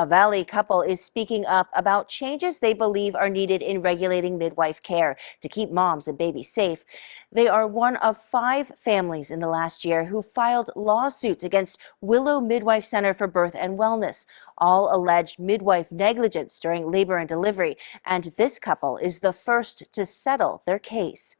A Valley couple is speaking up about changes they believe are needed in regulating midwife care to keep moms and babies safe. They are one of 5 families in the last year who filed lawsuits against Willow Midwife Center for Birth and Wellness. All alleged midwife negligence during labor and delivery, and this couple is the first to settle their case.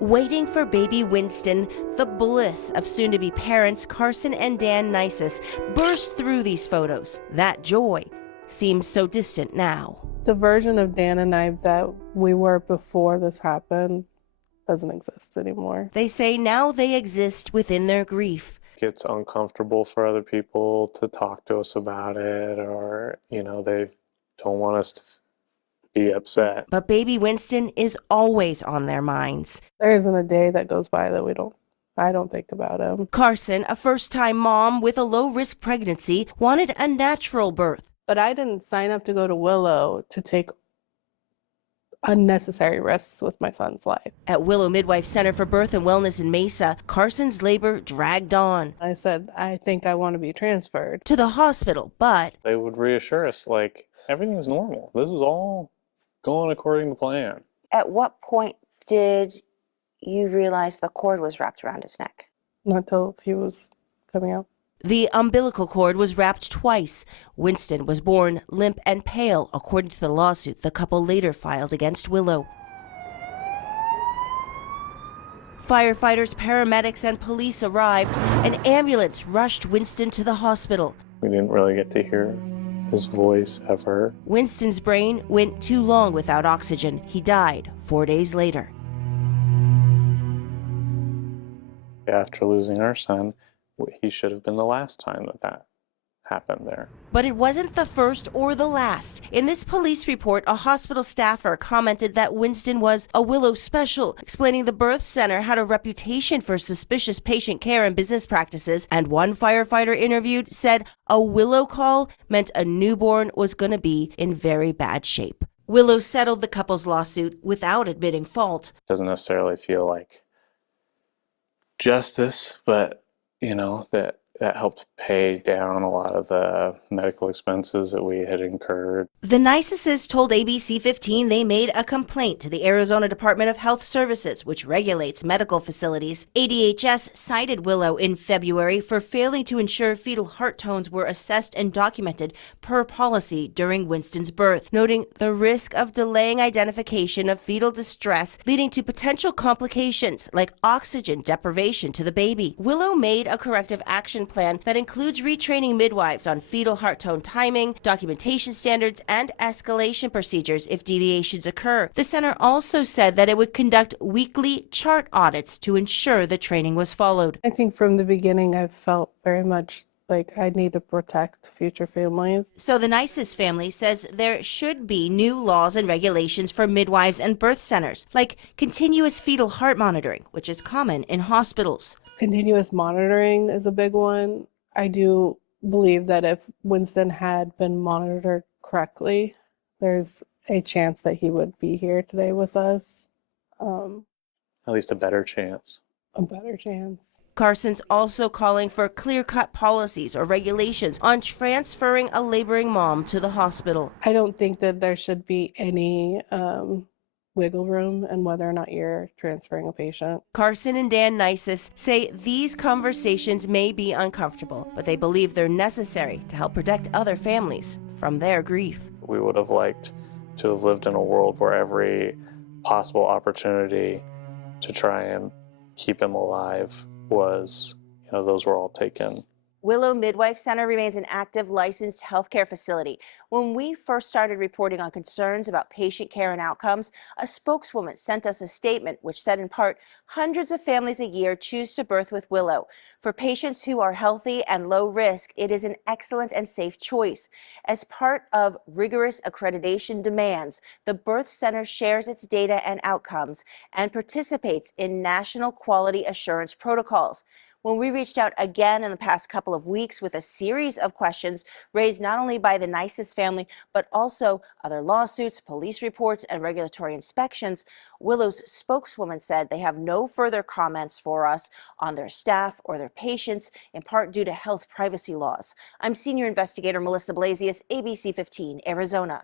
Waiting for baby Winston, the bliss of soon-to-be parents Carson and Dan Neisess burst through these photos. That joy seems so distant now. The version of Dan and I that we were before this happened doesn't exist anymore. They say now they exist within their grief. It's uncomfortable for other people to talk to us about it, or, they don't want us to be upset. But baby Winston is always on their minds. There isn't a day that goes by that I don't think about him. Carson, a first-time mom with a low-risk pregnancy, wanted a natural birth. But I didn't sign up to go to Willow to take unnecessary risks with my son's life. At Willow Midwife Center for Birth and Wellness in Mesa, Carson's labor dragged on. I said, I think I want to be transferred to the hospital, but they would reassure us, everything's normal. This is all going according to plan. At what point did you realize the cord was wrapped around his neck? Not until he was coming out. The umbilical cord was wrapped twice. Winston was born limp and pale, according to the lawsuit the couple later filed against Willow. Firefighters, paramedics, and police arrived. An ambulance rushed Winston to the hospital. We didn't really get to hear his voice ever. Winston's brain went too long without oxygen. He died 4 days later. After losing our son, he should have been the last time that happened there. But it wasn't the first or the last. In this police report, a hospital staffer commented that Winston was a Willow special, explaining the birth center had a reputation for suspicious patient care and business practices. And one firefighter interviewed said a Willow call meant a newborn was going to be in very bad shape. Willow settled the couple's lawsuit without admitting fault. Doesn't necessarily feel like justice, but that helped pay down a lot of the medical expenses that we had incurred. The Neisesses told ABC15 they made a complaint to the Arizona Department of Health Services, which regulates medical facilities. ADHS cited Willow in February for failing to ensure fetal heart tones were assessed and documented per policy during Winston's birth, noting the risk of delaying identification of fetal distress, leading to potential complications like oxygen deprivation to the baby. Willow made a corrective action plan that includes retraining midwives on fetal heart tone timing, documentation standards, and escalation procedures if deviations occur. The center also said that it would conduct weekly chart audits to ensure the training was followed. I think from the beginning I felt very much like I need to protect future families. So the Neisess family says there should be new laws and regulations for midwives and birth centers, like continuous fetal heart monitoring, which is common in hospitals. Continuous monitoring is a big one. I do believe that if Winston had been monitored correctly, there's a chance that he would be here today with us. At least a better chance. A better chance. Carson's also calling for clear-cut policies or regulations on transferring a laboring mom to the hospital. I don't think that there should be any wiggle room in whether or not you're transferring a patient. Carson and Dan Neisess say these conversations may be uncomfortable, but they believe they're necessary to help protect other families from their grief. We would have liked to have lived in a world where every possible opportunity to try and keep him alive was, those were all taken. Willow Midwife Center remains an active licensed healthcare facility. When we first started reporting on concerns about patient care and outcomes, a spokeswoman sent us a statement which said in part, hundreds of families a year choose to birth with Willow. For patients who are healthy and low risk, it is an excellent and safe choice. As part of rigorous accreditation demands, the birth center shares its data and outcomes and participates in national quality assurance protocols. When we reached out again in the past couple of weeks with a series of questions raised not only by the Neisess family, but also other lawsuits, police reports, and regulatory inspections, Willow's spokeswoman said they have no further comments for us on their staff or their patients, in part due to health privacy laws. I'm senior investigator Melissa Blasius, ABC 15 Arizona.